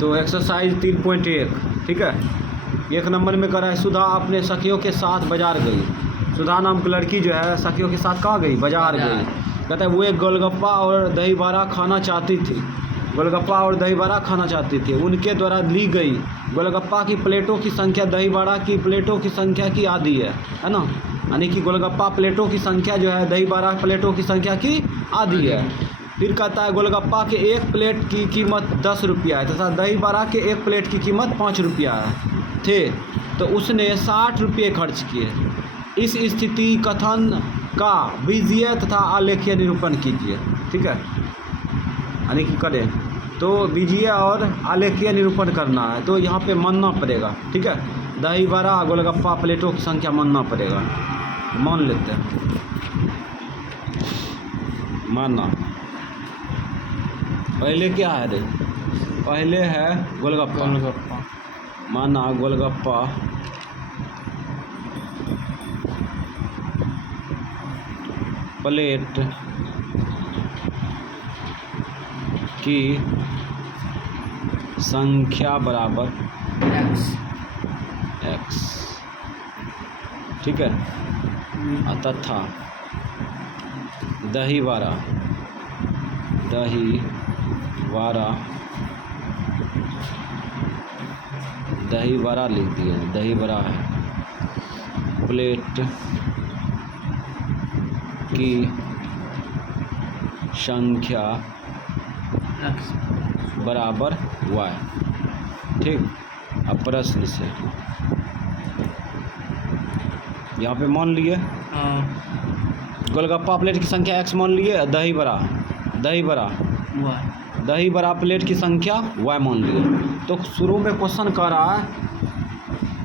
तो एक्सरसाइज 3.1, ठीक है। 1 नंबर में करा है, सुधा अपने सखियों के साथ बाजार गई। सुधा नाम की लड़की जो है सखियों के साथ कहाँ गई? बाजार गई। कहता है वो एक गोलगप्पा और दही बड़ा खाना चाहती थी। गोलगप्पा और दही बड़ा खाना चाहती थी। उनके द्वारा ली गई गोलगप्पा की प्लेटों की संख्या दही बड़ा की प्लेटों की संख्या की आधी है ना। यानी कि गोलगप्पा प्लेटों की संख्या जो है दही बड़ा प्लेटों की संख्या की आधी है। फिर कहता है गोलगप्पा के एक प्लेट की कीमत 10 रुपया है तथा दही बड़ा के एक प्लेट की कीमत 5 रुपया थे, तो उसने 60 रुपये खर्च किए। इस स्थिति कथन का बीजीय तथा आलेखीय निरूपण कीजिए, ठीक है। यानी कि करें तो बीजीय और आलेखीय निरूपण करना है, तो यहाँ पे मानना पड़ेगा, ठीक है। दही बड़ा गोलगप्पा प्लेटों की संख्या मानना पड़ेगा, मान लेते हैं। मानना पहले क्या है रे? पहले है गोलगप्पा। माना गोलगप्पा प्लेट की संख्या बराबर x, ठीक है। तथा दही बड़ा लिख दिया, दही बड़ा है प्लेट की संख्या बराबर y, ठीक। अब प्रश्न से यहाँ पे मान लिए गोलगप्पा प्लेट की संख्या x मान लिए, दही बड़ा प्लेट की संख्या y मान लिए। तो शुरू में क्वेश्चन कर रहा है,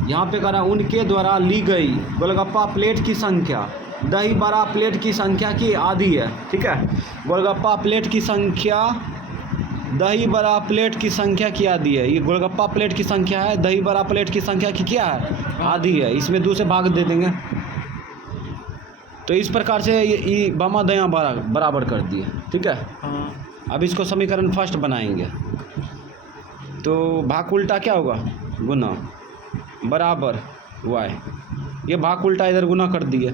यहाँ पे कह रहा है उनके द्वारा ली गई गोलगप्पा प्लेट की संख्या दही बड़ा प्लेट की संख्या की आधी है, ठीक है। गोलगप्पा प्लेट की संख्या दही बड़ा प्लेट की संख्या की आधी है। ये गोलगप्पा प्लेट की संख्या है, दही बड़ा प्लेट की संख्या की क्या है? आधी है। इसमें 2 से भाग दे देंगे, तो इस प्रकार से ये बामा दया बराबर कर दिए, ठीक है। अब इसको समीकरण फर्स्ट बनाएंगे, तो भाग उल्टा क्या होगा? गुना बराबर y। ये भाग उल्टा इधर गुना कर दिए,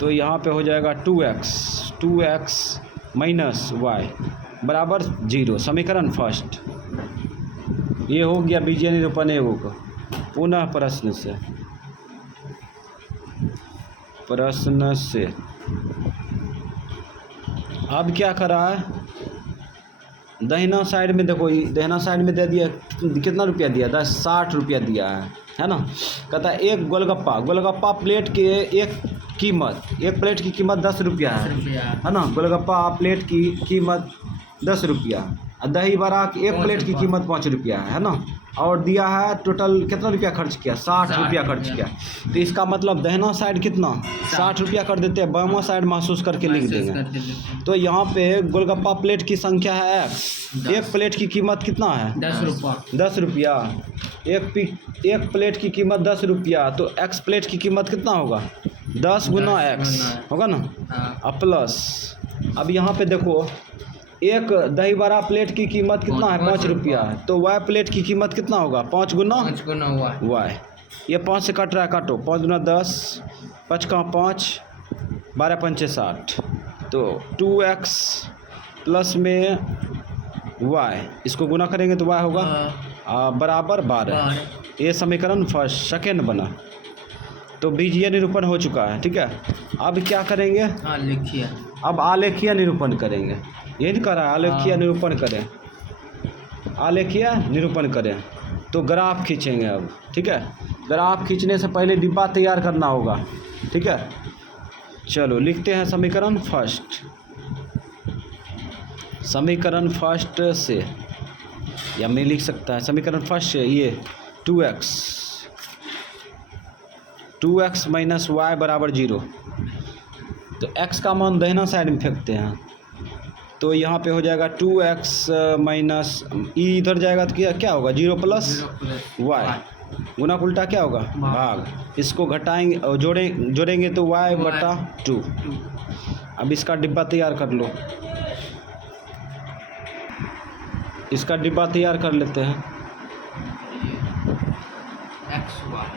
तो यहाँ पे हो जाएगा 2x माइनस y बराबर 0। समीकरण फर्स्ट ये हो गया बीजीय निरूपण एवं का। पुनः प्रश्न से अब क्या करा है? दहिना साइड में देखो, दहिना साइड में दे दिया, कितना रुपया दिया? 60 रुपया दिया है ना। कहता है एक गोलगप्पा प्लेट के एक प्लेट की कीमत 10 रुपया है ना। गोलगप्पा प्लेट की कीमत 10 रुपया, दही बड़ा की एक प्लेट की कीमत 5 रुपया है ना। और दिया है टोटल कितना रुपया खर्च किया? 60 रुपया खर्च किया। तो इसका मतलब दहिना साइड कितना? 60 रुपया कर देते हैं, बामा साइड महसूस करके लिख देंगे। तो यहाँ पे गोलगप्पा प्लेट की संख्या है x, एक प्लेट की कीमत कितना है? 10 रुपया। एक प्लेट की कीमत 10 रुपया, तो x प्लेट की कीमत कितना होगा? 10 गुना x होगा ना। अब प्लस, अब यहाँ पे देखो एक दही बड़ा प्लेट की कीमत कितना है? 5 रुपया है, तो y प्लेट की कीमत कितना होगा? 5 गुना y। ये 5 से कट रहा है, काटो। 5 गुना 10, 5 का 5, 12 पंचे 60, तो 2x प्लस में y, इसको गुना करेंगे तो y होगा बराबर 12। ये समीकरण फर्स्ट सेकेंड बना। तो बीजीय निरूपण हो चुका है, ठीक है। अब क्या करेंगे? अब आलेखीय निरूपण करेंगे। ये नहीं कर रहा है, आलेखीय निरूपण करें। आलेखीय निरूपण करें तो ग्राफ खींचेंगे अब, ठीक है। ग्राफ खींचने से पहले डिब्बा तैयार करना होगा, ठीक है। चलो लिखते हैं समीकरण फर्स्ट से, या मैं लिख सकता है समीकरण फर्स्ट से। ये 2x माइनस y बराबर 0। तो x का मान दाहिना साइड में फेंकते हैं, तो यहाँ पे हो जाएगा 2x माइनस ई इधर जाएगा तो क्या होगा? 0 प्लस y। गुना उल्टा क्या होगा? भाग। इसको घटाएंगे और जोड़ेंगे तो y बटा 2। अब इसका डिब्बा तैयार कर लो। इसका डिब्बा तैयार कर लेते हैं। एक्स वाई,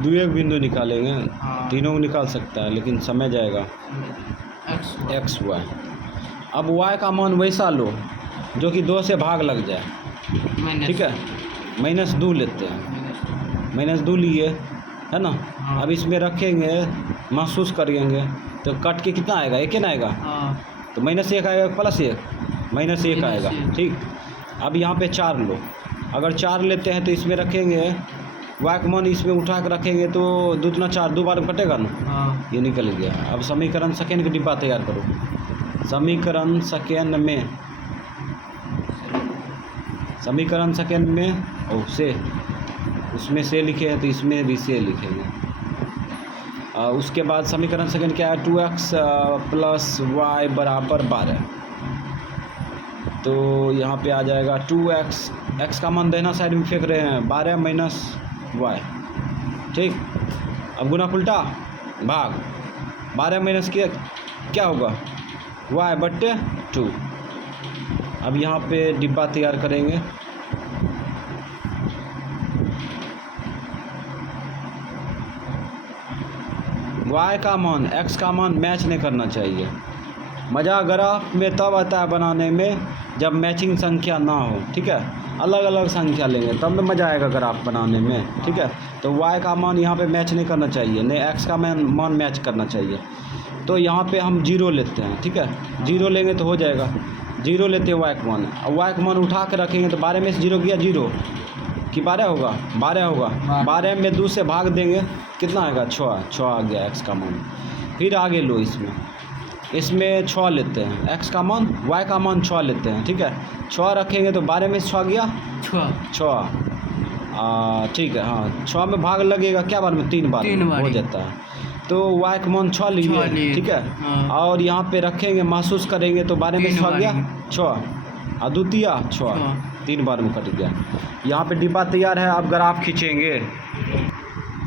दो एक बिंदु निकालेंगे, हाँ। तीनों को निकाल सकता है लेकिन समय जाएगा। X Y. अब वाई का मान वैसा लो जो कि 2 से भाग लग जाए, ठीक है। -2 लेते हैं, -2 लिए, है ना। हाँ। अब इसमें रखेंगे, महसूस करेंगे तो कट के कितना आएगा, 1 ना आएगा। हाँ। तो -1 आएगा, +1, -1 आएगा, ठीक। अब यहाँ पे 4 लो, अगर 4 लेते हैं तो इसमें रखेंगे वाई का मान, इसमें उठा कर रखेंगे तो 2 दूना 4, 2 बार में कटेगा ना। हाँ। ये निकल गया। अब समीकरण सेकेंड का डिब्बा तैयार करो। समीकरण सेकेंड में से, उसमें से लिखे हैं तो इसमें भी से लिखेंगे। उसके बाद समीकरण सेकेंड क्या है, 2x + y = 12। तो यहाँ पे आ जाएगा 2x, x का मान देना साइड में फेंक रहे हैं, 12 - y, ठीक। अब गुना उल्टा भाग, 12 - क्या होगा, y/2। अब यहाँ पे डिब्बा तैयार करेंगे। y का मान x का मान मैच नहीं करना चाहिए। मज़ा ग्राफ में तब आता है बनाने में जब मैचिंग संख्या ना हो, ठीक है। अलग अलग संख्या लेंगे तब में मज़ा आएगा ग्राफ बनाने में, ठीक है। तो y का मान यहाँ पे मैच नहीं करना चाहिए, नहीं x का मान मैच करना चाहिए। तो यहाँ पे हम 0 लेते हैं, ठीक है। 0 लेंगे तो हो जाएगा, 0 लेते हैं y का मान। अब y का मान उठा के रखेंगे तो 12 में से 0 गया 0 कि 12 होगा, 12 होगा। 12 में 2 से भाग देंगे, कितना आएगा, 6 आ गया x का मान। फिर आगे लो, इसमें 6 लेते हैं, x का मान, y का मान 6 लेते हैं, ठीक है। 6 रखेंगे तो 12 में से 6 गया 6, ठीक है। हाँ, 6 में भाग लगेगा क्या बार में, 3 बार हो जाता है। तो y का मान 6 लिए, ठीक है। हाँ। और यहाँ पे रखेंगे, महसूस करेंगे तो 12 में 6 गया 6, और द्वितीय 6, 3 बार में कट गया। यहाँ पे डिब्बा तैयार है। अब ग्राफ खींचेंगे।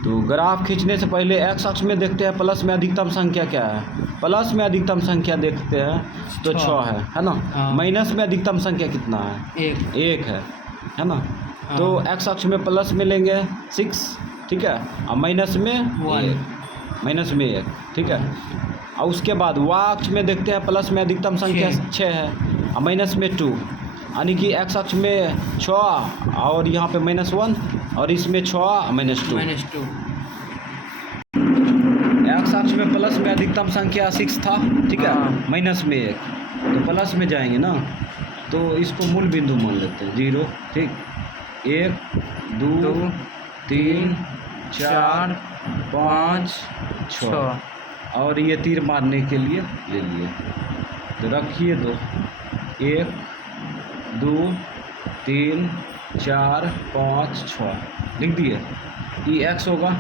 तो ग्राफ खींचने से पहले x अक्ष में देखते हैं प्लस में अधिकतम संख्या क्या है। प्लस में अधिकतम संख्या देखते हैं तो 6 है ना। माइनस में अधिकतम संख्या कितना है, 1 है ना। तो x अक्ष में प्लस में लेंगे 6, ठीक है, और माइनस में 1, ठीक है। और उसके बाद y अक्ष में देखते हैं प्लस में अधिकतम संख्या 6 है और माइनस में 2, यानी कि x अक्ष में 6 और यहाँ पे -1 और इसमें 6 -2। x अक्ष में प्लस में अधिकतम संख्या 6 था, ठीक है, माइनस में 1, तो प्लस में जाएंगे ना, तो इसको मूल बिंदु मान लेते हैं 0, ठीक। 1 2 3 4 5 6 और ये तीर मारने के लिए ले लिए, तो रखिए 2, 1 2 3 4 5 6 लिख दिए। ये x होगा।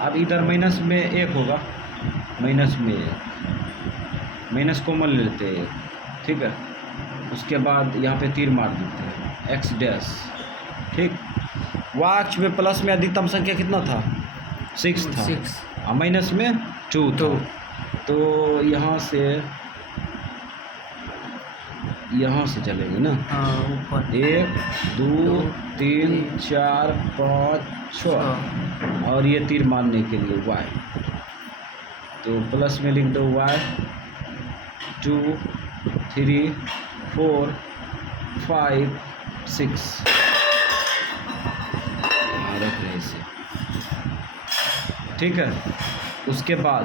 अब इधर माइनस में 1 होगा, माइनस में 1, माइनस कॉमन ले लेते हैं, ठीक है। उसके बाद यहाँ पे तीर मार देते हैं x डैश, ठीक। y अक्ष में प्लस में अधिकतम संख्या कितना था, 6 था, और माइनस में 2 था। तो यहाँ से चलेंगे ना, 1 2 3 4 5 6 और ये तीर मारने के लिए y, तो प्लस में लिख दो y 2 3 4 5 6 रख रहे इसे, ठीक है। उसके बाद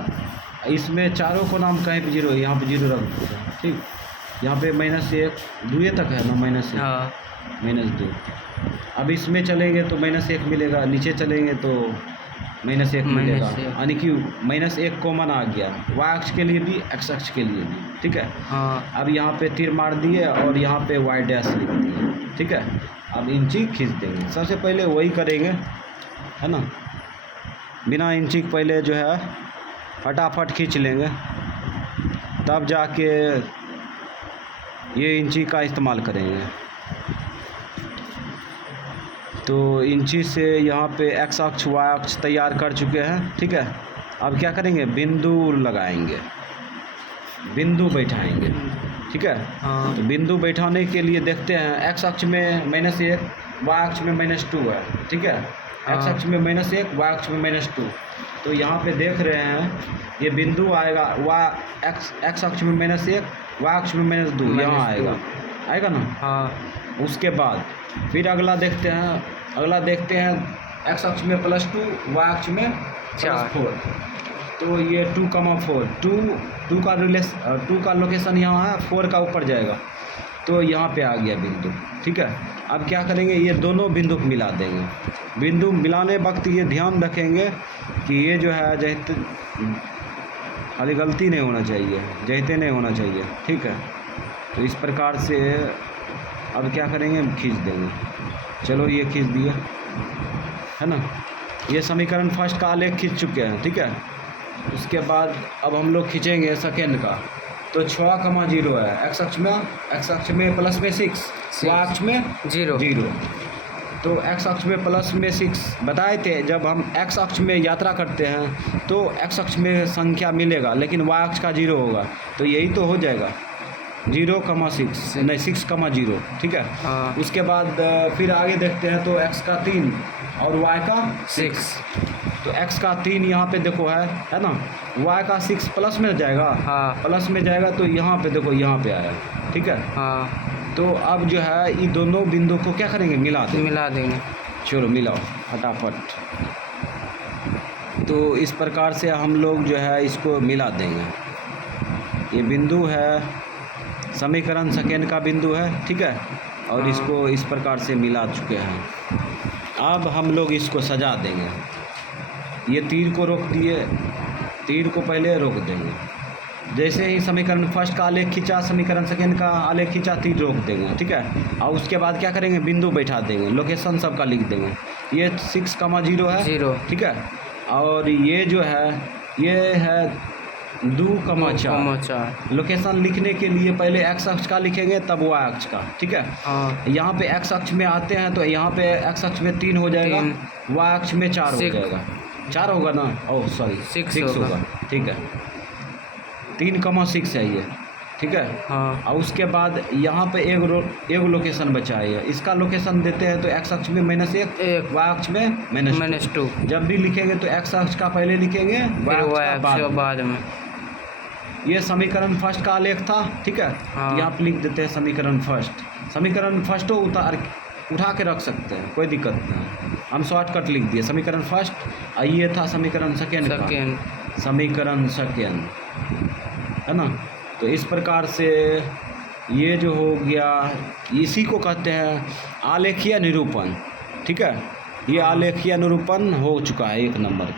इसमें चारों को नाम कहीं पे 0 है, यहाँ पे 0 रख दो, ठीक। यहाँ पे -1 2 तक है ना, -1 -2। अब इसमें चलेंगे तो -1 मिलेगा, नीचे चलेंगे तो -1 मिलेगा, यानी कि -1 कॉमन आ गया y अक्ष के लिए भी x अक्ष के लिए भी, ठीक है। अब यहाँ पे तीर मार दिए और यहाँ पे y डैश लिख दिए, ठीक है। अब इंची खींच देंगे, सबसे पहले वही करेंगे, है ना। बिना इंची के पहले जो है फटाफट खींच लेंगे, तब जाके ये इंची का इस्तेमाल करेंगे। तो इंची से यहाँ पे x अक्ष y अक्ष तैयार कर चुके हैं, ठीक है। अब क्या करेंगे, बिंदु लगाएंगे, बिंदु बैठाएंगे, ठीक है। हाँ। तो बिंदु बैठाने के लिए देखते हैं x अक्ष में -1, y अक्ष में -2 है, ठीक है। x अक्ष में -1, y अक्ष में -2। तो यहाँ पे देख रहे हैं ये बिंदु आएगा x अक्ष में -1, y अक्ष में -2, यहाँ आएगा ना। हाँ। उसके बाद फिर अगला देखते हैं x अक्ष में +2, y अक्ष में 4। तो ये 2,4 2 का लोकेशन यहाँ है, 4 का ऊपर जाएगा, तो यहाँ पे आ गया बिंदु, ठीक है। अब क्या करेंगे, ये दोनों बिंदु को मिला देंगे। बिंदु मिलाने वक्त ये ध्यान रखेंगे कि ये जो है जैसे खाली गलती नहीं होना चाहिए, जैसे नहीं होना चाहिए, ठीक है। तो इस प्रकार से अब क्या करेंगे, खींच देंगे। चलो ये खींच दिया है ना। ये समीकरण फर्स्ट का आलेख खींच चुके हैं, ठीक है। उसके बाद अब हम लोग खींचेंगे सेकेंड का। तो 6,0 है, x अक्ष में प्लस में 6, y अक्ष में 0। तो x अक्ष में प्लस में 6 बताए थे, जब हम x अक्ष में यात्रा करते हैं तो x अक्ष में संख्या मिलेगा, लेकिन y अक्ष का 0 होगा, तो यही तो हो जाएगा 0,6 नहीं 6,0, ठीक है। हाँ। उसके बाद फिर आगे देखते हैं, तो x का 3 और y का 6। तो x का 3 यहाँ पे देखो है ना, y का 6 प्लस में जाएगा। हाँ। प्लस में जाएगा तो यहाँ पे देखो, यहाँ पे आया, ठीक है। हाँ। तो अब जो है ये दोनों बिंदु को क्या करेंगे, मिला देंगे। चलो मिलाओ फटाफट। तो इस प्रकार से हम लोग जो है इसको मिला देंगे। ये बिंदु है, समीकरण सेकेंड का बिंदु है, ठीक है। और हाँ। इसको इस प्रकार से मिला चुके हैं। अब हम लोग इसको सजा देंगे। ये तीर को रोक दिए, तीर को पहले रोक देंगे। जैसे ही समीकरण फर्स्ट का आलेख खींचा, समीकरण सेकेंड का आलेख खींचा, तीर रोक देंगे, ठीक है। और उसके बाद क्या करेंगे, बिंदु बैठा देंगे, लोकेशन सबका लिख देंगे। ये 6,0 है, 0, ठीक है। और ये जो है ये है 2,4। लोकेशन लिखने के लिए पहले x अक्ष का लिखेंगे, तब y अक्ष का, ठीक है। हाँ। यहाँ पे x अक्ष में आते हैं तो यहाँ पे x अक्ष में 3 हो जाएगा, y अक्ष में 4 हो जाएगा। 4 होगा ना, ओह सॉरी 6 होगा, ठीक है। 3,6 है ये, ठीक है। हाँ। और उसके बाद यहाँ पे एक लोकेशन बचा है, इसका लोकेशन देते हैं तो x अक्ष में -1, y अक्ष में -2। जब भी लिखेंगे तो x अक्ष का पहले लिखेंगे, y अक्ष का बाद में। ये समीकरण फर्स्ट का आलेख था, ठीक है। हाँ। यहाँ पे लिख देते हैं समीकरण फर्स्ट को उठा के रख सकते हैं, कोई दिक्कत नहीं। हम शॉर्टकट लिख दिए समीकरण फर्स्ट, और ये था समीकरण सेकेंड का, समीकरण सेकेंड, है ना। तो इस प्रकार से ये जो हो गया, इसी को कहते हैं आलेखीय निरूपण, ठीक है। ये आलेखीय निरूपण हो चुका है 1 नंबर।